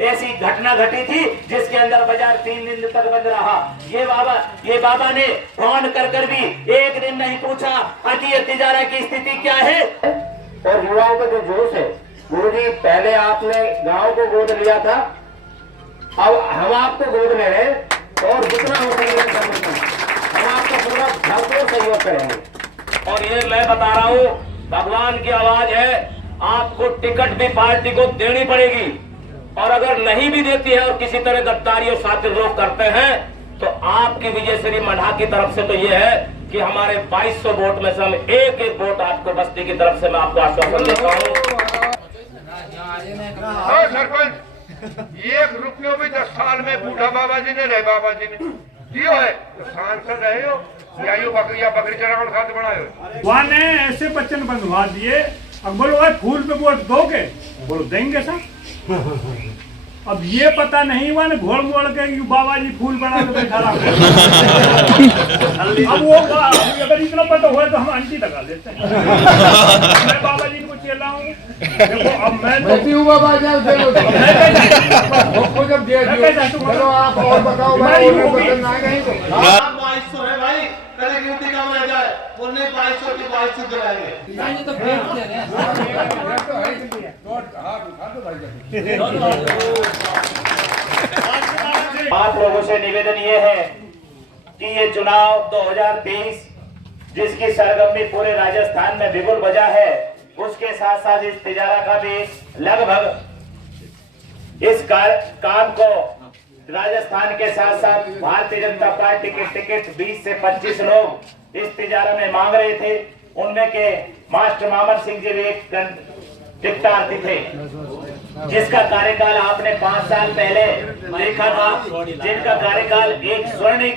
ऐसी घटना घटी थी जिसके अंदर बाजार 3 दिन तक बंद रहा। ये बाबा ने फोन कर भी एक दिन नहीं पूछा अतीय तिजारा की स्थिति क्या है। और युवाओं का जो जोश है, गुरुजी पहले आपने गांव को गोद लिया था, अब हम आपको गोद ले रहे हैं और जितना हो सके हम आपका पूरा भरपूर सहयोग करेंगे। और ये मैं बता रहा हूँ, भगवान की आवाज है, आपको टिकट भी पार्टी को देनी पड़ेगी, और अगर नहीं भी देती है और किसी तरह गद्दारी और शातिर लोग करते हैं तो आपकी विजय श्री मढ़ा की तरफ से तो ये है कि हमारे 2200 वोट में से हम एक वोट आपको बस्ती की तरफ से मैं आपको आश्वासन देता हूँ। सरपंच, 1 रुपये भी 10 साल में बूढ़ा बाबा जी ने रहे, बाबा जी ने दियो है तो सांसद रहे हो या यो बकरी चरावल खाते बनाए वहाँ ने ऐसे बच्चन बंधवा दिए। अब बोलो भाई फूल पे वोट दोगे, बोलो देंगे सर। अब ये पता नहीं हुआ ना घोड़ मोड़ के बाबा जी फूल बना के बैठा रहा। अब वो अगर इतना पता हुआ तो हम आंटी लगा लेते हैं। मैं बाबा जी को चेला हूँ। देखो अब मैं तो बाबा जी चलो आप और बताओ भाई, है भाई, पहले गिनती कम रह जाए, बोलने 2200 की 2200 दिलाएंगे। तो आप लोगों से निवेदन ये है कि ये चुनाव 2023 जिसकी सरगर्मी पूरे राजस्थान में बिगुल बजा है, उसके साथ साथ इस तिजारा का भी लगभग इस काम को राजस्थान के साथ साथ भारतीय जनता पार्टी के टिकट 20 से 25 लोग इस तिजारा में मांग रहे थे। उनमें के मास्टर मामन सिंह जी भी एक टिकटार्थी थे, जिसका कार्यकाल आपने 5 साल पहले देखा था, जिनका कार्यकाल एक स्वर्णिक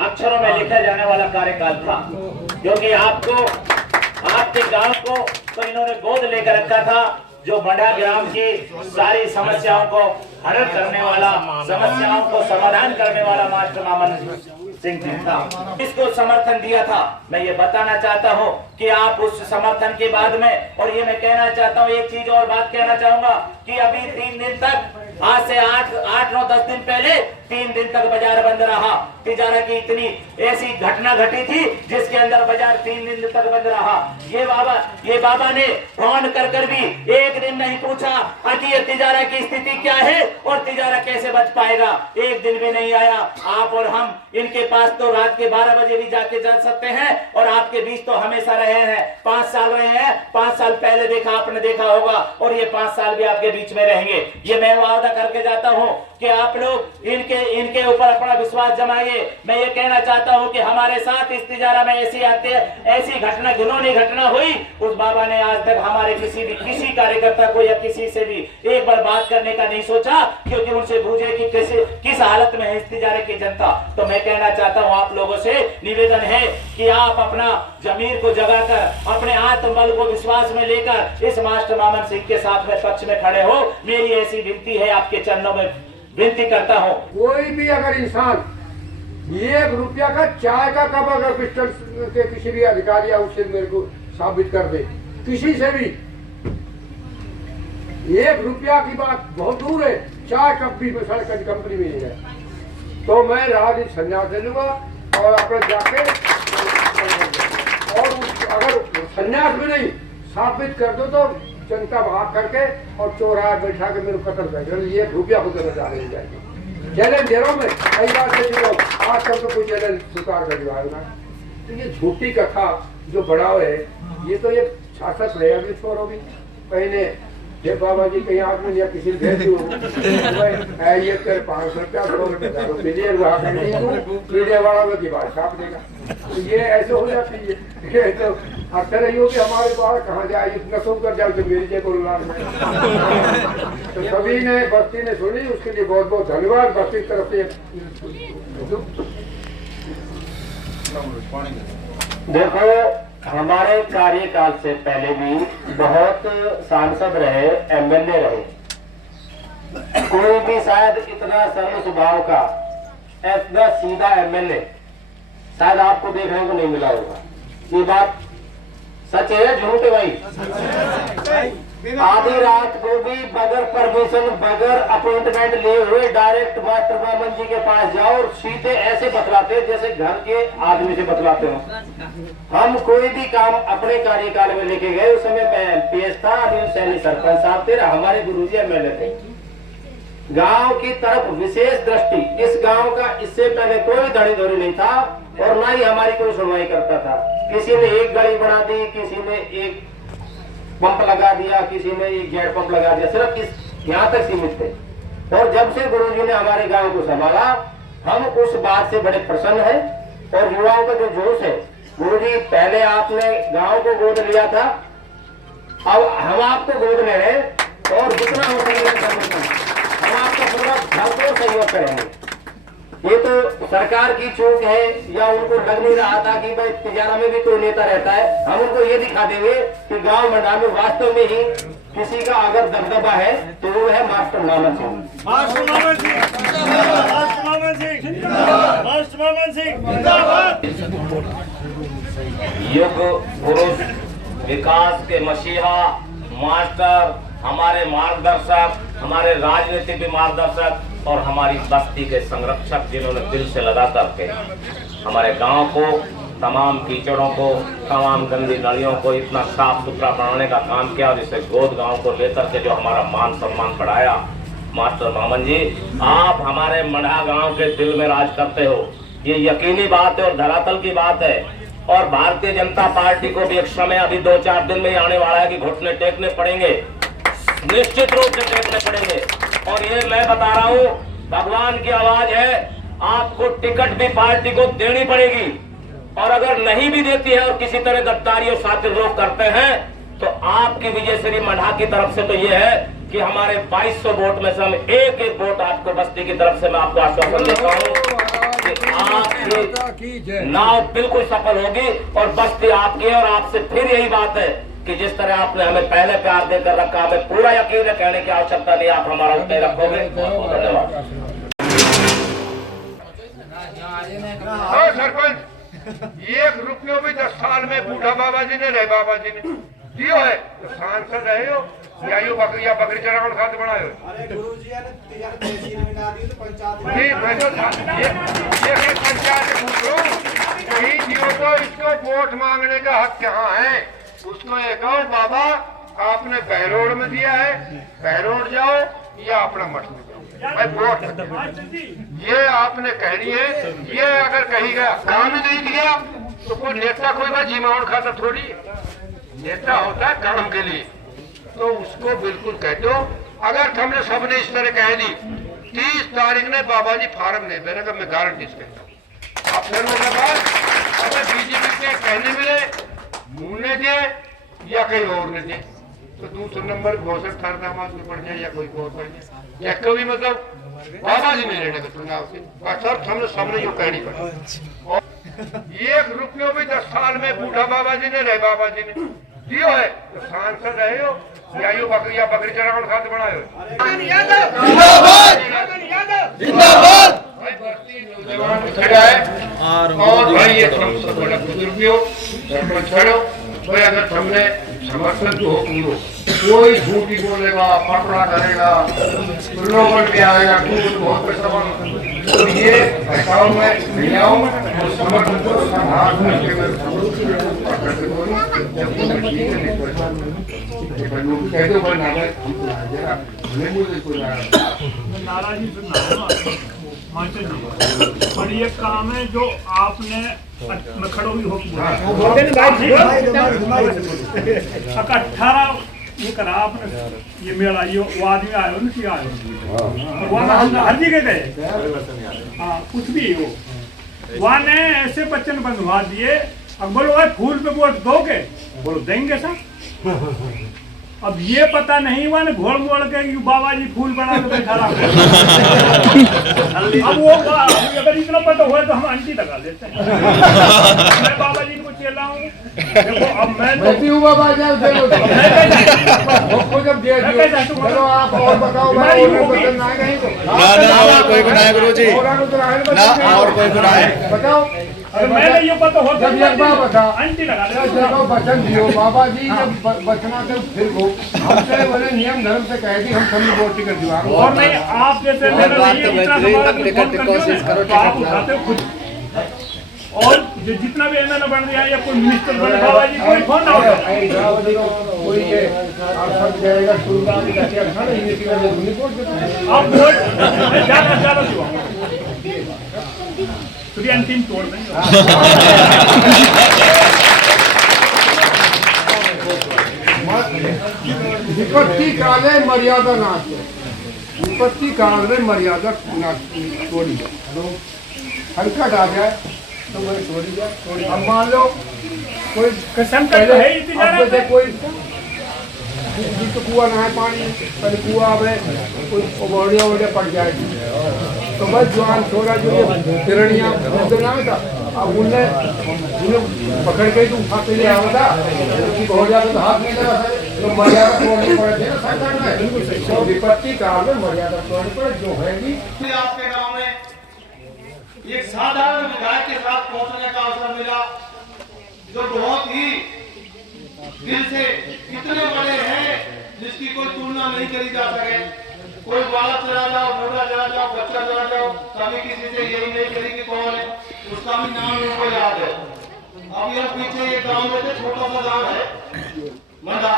अक्षरों में लिखा जाने वाला कार्यकाल था, क्योंकि आपको आपके गांव को तो इन्होंने गोद लेकर रखा था, जो मढ़ा ग्राम की सारी समस्याओं को हल करने वाला, समस्याओं को समाधान करने वाला मास्टर मामन सिंह जी था, इसको समर्थन दिया था। मैं ये बताना चाहता हूँ कि आप उस समर्थन के बाद में, और ये मैं कहना चाहता हूँ, एक चीज और बात कहना चाहूंगा कि अभी 3 दिन तक, आज से 8-9-10 दिन पहले 3 दिन तक बाजार बंद रहा। तिजारा की इतनी ऐसी घटना घटी थी जिसके अंदर बाजार 3 दिन तक बंद रहा। ये बाबा ने फोन कर भी एक दिन नहीं पूछा अतीय तिजारा की स्थिति क्या है और तिजारा कैसे बच पाएगा। एक दिन भी नहीं आया। आप और हम इनके पास तो रात के 12 बजे भी जाके जा सकते हैं, और आपके बीच तो हमेशा रहे हैं, 5 साल रहे हैं। 5 साल पहले देखा, आपने देखा होगा, और ये 5 साल भी आपके बीच में रहेंगे। ये मैं वादा करके जाता हूँ कि आप लोग इनके ऊपर अपना विश्वास जमाइए। मैं ये कहना चाहता हूँ कि हमारे साथ इस तिजारा में ऐसी घटना, घिनौनी घटना हुई, उस बाबा ने आज तक हमारे किसी कार्यकर्ता को या किसी से भी एक बार बात करने का नहीं सोचा, क्योंकि उनसे पूछे कि किस हालत में है इस तिजारे की जनता। तो मैं कहना चाहता हूँ, आप लोगों से निवेदन है कि आप अपना जमीर को जगाकर, अपने आत्मबल को विश्वास में लेकर इस मास्टर मामन सिंह के साथ में पक्ष में खड़े हो। मेरी ऐसी विनती है, आपके चरणों में विनती करता हूँ। कोई भी अगर इंसान 1 रुपया का चाय का कप अगर पिस्टल के किसी भी अधिकारी या उससे मेरे को साबित कर दे, किसी से भी 1 रुपया की बात बहुत दूर है, चाय कप भी सड़क कंपनी में नहीं है, तो मैं राजनीति संन्यास ले लूंगा और अपना जाके, और अगर संन्यास भी नहीं साबित कर दो तो जनता भाग करके और चौराहा बैठा के मेरे कतल कर 1 रुपया को देना चाह रही जाएगी। चैलेंज दे रहा हूँ मैं, कई बार से आज तक तो कोई चैलेंज स्वीकार कर दिया है। तो ये झूठी कथा जो बढ़ाव है, ये तो ये शासक रहे अभी छोड़ो भी पहले जब बाबा जी कहीं आदमी या किसी भेज दो ये कर 500 रुपया 100 रुपया वाला लोग की बात छाप देगा। तो ये ऐसे हो जाती है। तो अक्सर यही हो कि हमारे बाहर कहाँ जाए, इतना सुन कर जाए तो मेरी जय बोल रहा है। तो सभी ने बस्ती ने सुनी, उसके लिए बहुत बहुत धन्यवाद बस्ती की तरफ से। देखो, हमारे कार्यकाल से पहले भी बहुत सांसद रहे, एमएलए रहे, कोई भी शायद इतना सरल स्वभाव का, इतना सीधा एमएलए शायद आपको देखने को नहीं मिला होगा। ये बात सच है झूठ है भाई? आधी रात को भी बगैर परमिशन बगैर अपॉइंटमेंट लिए हुए डायरेक्ट मास्टर मामन जी के पास जाओ और सीधे ऐसे बतलाते जैसे घर के आदमी से बतलाते हो। हम कोई भी काम अपने कार्यकाल में लेके गए, उस समय मैं एमपीएस था, अनिल सैनी सरपंच साहब थे, हमारे गुरुजी एमएलए थे। गांव की तरफ विशेष दृष्टि, इस गांव का इससे पहले कोई धड़ी धोरी नहीं था और ना ही हमारी कोई सुनवाई करता था। किसी ने एक गली बना दी, किसी ने एक पंप लगा दिया, किसी ने एक जेट पंप लगा दिया, सिर्फ इस यहाँ तक सीमित थे। और जब से गुरुजी ने हमारे गांव को संभाला, हम उस बात से बड़े प्रसन्न हैं। और युवाओं का जो जोश है, गुरुजी पहले आपने गांव को गोद लिया था, अब हम आपको गोद ले रहे हैं और जितना हो सके हम आपका पूरा भरपूर सहयोग करेंगे। ये तो सरकार की चूक है या उनको लग नहीं रहा था कि भाई तिजारा में भी कोई नेता रहता है। हम उनको ये दिखा देंगे कि गांव मंडा में वास्तव में ही किसी का अगर दबदबा है तो वो है मास्टर मामन सिंह। मास्टर मामन सिंह, मास्टर मामन सिंह, मास्टर मामन सिंह। युग पुरुष, विकास के मसीहा, मास्टर, हमारे मार्गदर्शक, हमारे राजनीतिक भी मार्गदर्शक और हमारी बस्ती के संरक्षक, जिन्होंने दिल से लगा करके हमारे गांव को, तमाम कीचड़ों को, तमाम गंदी नलियों को इतना साफ सुथरा बनाने का काम किया और इसे गोद गांव को लेकर के जो हमारा मान सम्मान बढ़ाया। मास्टर मामन जी, आप हमारे मढ़ा गांव के दिल में राज करते हो, ये यकीनी बात है और धरातल की बात है। और भारतीय जनता पार्टी को भी एक समय अभी 2-4 दिन में ही आने वाला है कि घुटने टेकने पड़ेंगे, निश्चित रूप से टेकने पड़ेंगे। और ये मैं बता रहा हूँ, भगवान की आवाज है, आपको टिकट भी पार्टी को देनी पड़ेगी। और अगर नहीं भी देती है और किसी तरह गद्दारी और शातिर लोग करते हैं तो आपकी विजय श्री मढ़ा की तरफ से तो ये है कि हमारे 2200 वोट में से हम एक एक वोट आपको बस्ती की तरफ से मैं आपको आश्वासन देता हूँ कि आपकी नाव बिल्कुल सफल होगी और बस्ती आपकी है। और आपसे फिर यही बात है कि जिस तरह आपने हमें पहले प्यार देकर रखा, हमें पूरा यकीन है, कहने की आवश्यकता नहीं, आप हमारा उत्तर रखोगे। धन्यवाद। सरपंच, 1 रुपया भी 10 साल में बूढ़ा बाबा जी ने रहे, बाबा जी ने दियो है तो सांसद रहे हो या यो बकरिया बकरी चरावण खाते बनाए हो। अरे गुरुजी ने तिजारा तहसील में ना दी तो पंचायत में। नहीं, मैं तो ये पंचायत से पूछ रहा हूँ, कहीं जियो तो इसको वोट मांगने का हक यहाँ है। उसको ये कहो, बाबा आपने बहरोड में दिया है, बहरोड जाओ या अपना मठ में जाओ, मैं वोट ये आपने कहनी है। ये अगर कही गया काम ही नहीं दिया तो कोई नेता कोई बात जिमाउन खाता थोड़ी, नेता होता है काम के लिए। तो उसको बिल्कुल कह दो। अगर हमने सबने इस तरह कह दी, 30 तारीख ने बाबा जी फार्म नहीं देने, मैं गारंटी से कहता हूँ। आप फिर उसके बाद अगर बीजेपी के कहने मिले मुंह ने दे या कहीं और ने दे तो दूसरे नंबर घोषणा ठहरनामाज में पड़ जाए या कोई और पड़ जाए या कभी मतलब बाबा जी नहीं रहने का चुनाव से बस हमने सबने जो कहनी पड़ी। और 1 रुपया भी 10 साल में बूढ़ा बाबा जी ने रहे, बाबा जी ने दियो है तो सांसद रहे हो या यो बकरिया बकरी चरावण खाते बनाए हो। और भाई ये सबसे बड़ा बुजुर्ग हो, सरपंच खड़ो तो अगर हमने समर्थन तो हो पूरो, कोई झूठी बोलेगा, पकड़ा करेगा, लोगों पे आएगा, बहुत पैसा तो ये अकाउंट में नहीं आऊँ तो समर्थन को हाथ में नाराजी सुनना है मास्टर जी, और ये काम है जो आपने मैं खड़ो भी हो 18 ये करा आपने, ये मेरा ये वो आदमी आयो नहीं आयो और वहाँ हर जगह गए, हाँ कुछ भी हो वहाँ ने ऐसे बच्चन बंधवा दिए। अब बोलो भाई फूल पे वोट दोगे, बोलो देंगे सर। अब ये पता नहीं हुआ ना घोड़ मोड़ के बाबा जी फूल बना के बैठा रहा। अब वो अगर इतना पता हुआ तो हम आंटी लगा लेते हैं। मैं बाबा जी को चेला हूँ, देखो अब मैं तो बाबा जी जब दे दियो चलो आप और बताओ भाई ना और कोई बनाए गुरुजी, ना और कोई बनाए बताओ। अरे मैंने ये पता होता जब एक बार बता आंटी लगा दे जब वचन दियो बाबा जी जब बचना तो फिर वो हमसे बोले नियम धर्म से कहे कि हम सब वोट टिकट दिवा और नहीं आप जैसे लेना नहीं है इतना टिकट कोशिश करो तो आप उठाते हो खुद और जो जितना भी एमएलए बन रहा है या कोई मिनिस्टर बन रहा है जी कोई फोन ना उठाओ कोई ये आप सब जाएगा शुरुआत में क्या खाना ये कि रिपोर्ट आप वोट ज्यादा दो तो ये अंतिम तोड़ देंगे विपत्ति काले मर्यादा नाश विपत्ति काल में मर्यादा नाश तोड़ी संकट आ जाए तो वही तोड़ी जाए अब मान लो कोई संकट है इतनी ज्यादा कोई तो कुआ ना है पानी पहले कुआ में कोई ओबड़िया वोड़िया पड़ जाएगी तो बस जवान छोड़ा जो हिरणिया तो ना था अब उन्हें पकड़ के तू उठाते ले आवा था हो जाता तो हाथ नहीं लगा तो मर्यादा तोड़नी पड़ती है संकट में तो विपत्ति काल में मर्यादा तोड़नी पड़े जो हैगी आपके गांव में एक साधारण विधायक के साथ पहुंचने का अवसर मिला जो बहुत ही दिल से इतने बड़े हैं जिसकी कोई तुलना नहीं करी जा सके कोई बालक चला जाओ बूढ़ा चला जाओ बच्चा चला जाओ कभी किसी से यही नहीं करी कि कौन है उसका भी नाम उनको याद है अब यह पीछे एक गांव में से छोटा सा गांव है मंदा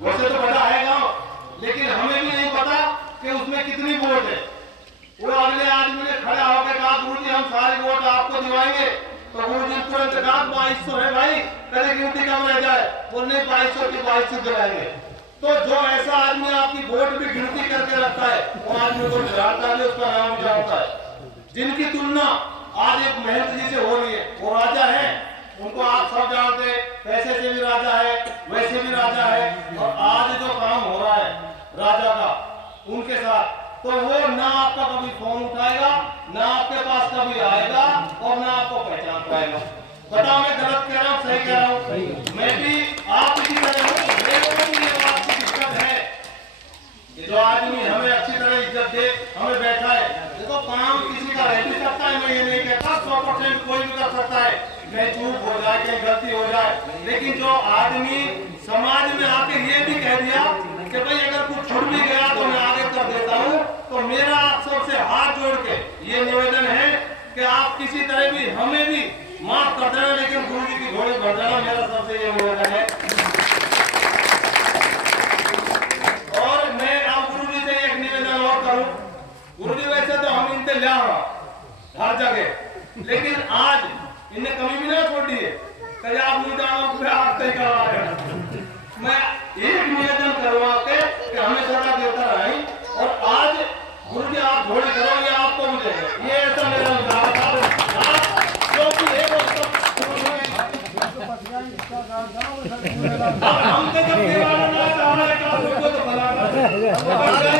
वैसे तो बड़ा है गांव लेकिन हमें भी नहीं पता कि उसमें कितनी वोट है वो अगले आदमी ने खड़ा होकर कहा गुरुजी हम सारी वोट आपको दिवाएंगे तो गुरुजी तुरंत कहा 2200 है भाई पहले गिनती कम रह जाए बोलने 2200 की 2200 दिलाएंगे तो जो ऐसा आदमी आपकी वोट भी गिनती करके रखता है वो आदमी को डराता है उसका नाम जानता है जिनकी तुलना आज एक महंत जी से हो रही है वो राजा है उनको आप सब जानते हैं पैसे से भी राजा है वैसे भी राजा है और आज जो काम हो रहा है राजा का उनके साथ तो वो ना आपका कभी फोन उठाएगा ना आपके पास कभी आएगा और ना आपको पहचान पाएगा बताओ मैं गलत कह रहा हूँ सही कह रहा हूँ मैं भी आप इसी तरह हूँ मेरे को भी ये बात की दिक्कत है कि जो आदमी हमें अच्छी तरह इज्जत दे हमें बैठा है देखो काम किसी का रह भी सकता है मैं ये नहीं कहता 100% कोई भी कर सकता है कहीं चूक हो जाए कहीं गलती हो जाए लेकिन जो आदमी समाज में आके ये भी कह दिया कि भाई अगर कुछ छूट भी गया तो मैं आगे कर देता हूँ तो मेरा आप सबसे हाथ जोड़ के ये निवेदन है कि आप किसी तरह भी हमें भी माफ कर देना लेकिन गुरु जी की घोड़ी भर देना मेरा सबसे ये निवेदन है और मैं अब गुरु जी से एक निवेदन और करूँ गुरु जी वैसे तो हम इनसे ले हर जगह लेकिन आज इन्हें कमी भी ना छोड़ दी है कभी आप नहीं जानो पूरे आप तय करवा मैं एक निवेदन करवा के कि हमें सदा देता रहे और आज गुरु जी आप घोड़े करोगे आपको मिलेगा ये ऐसा मेरा विचार था आप जो भी है वो सब हमसे जब दीवाना ना हमारे काम को तो भला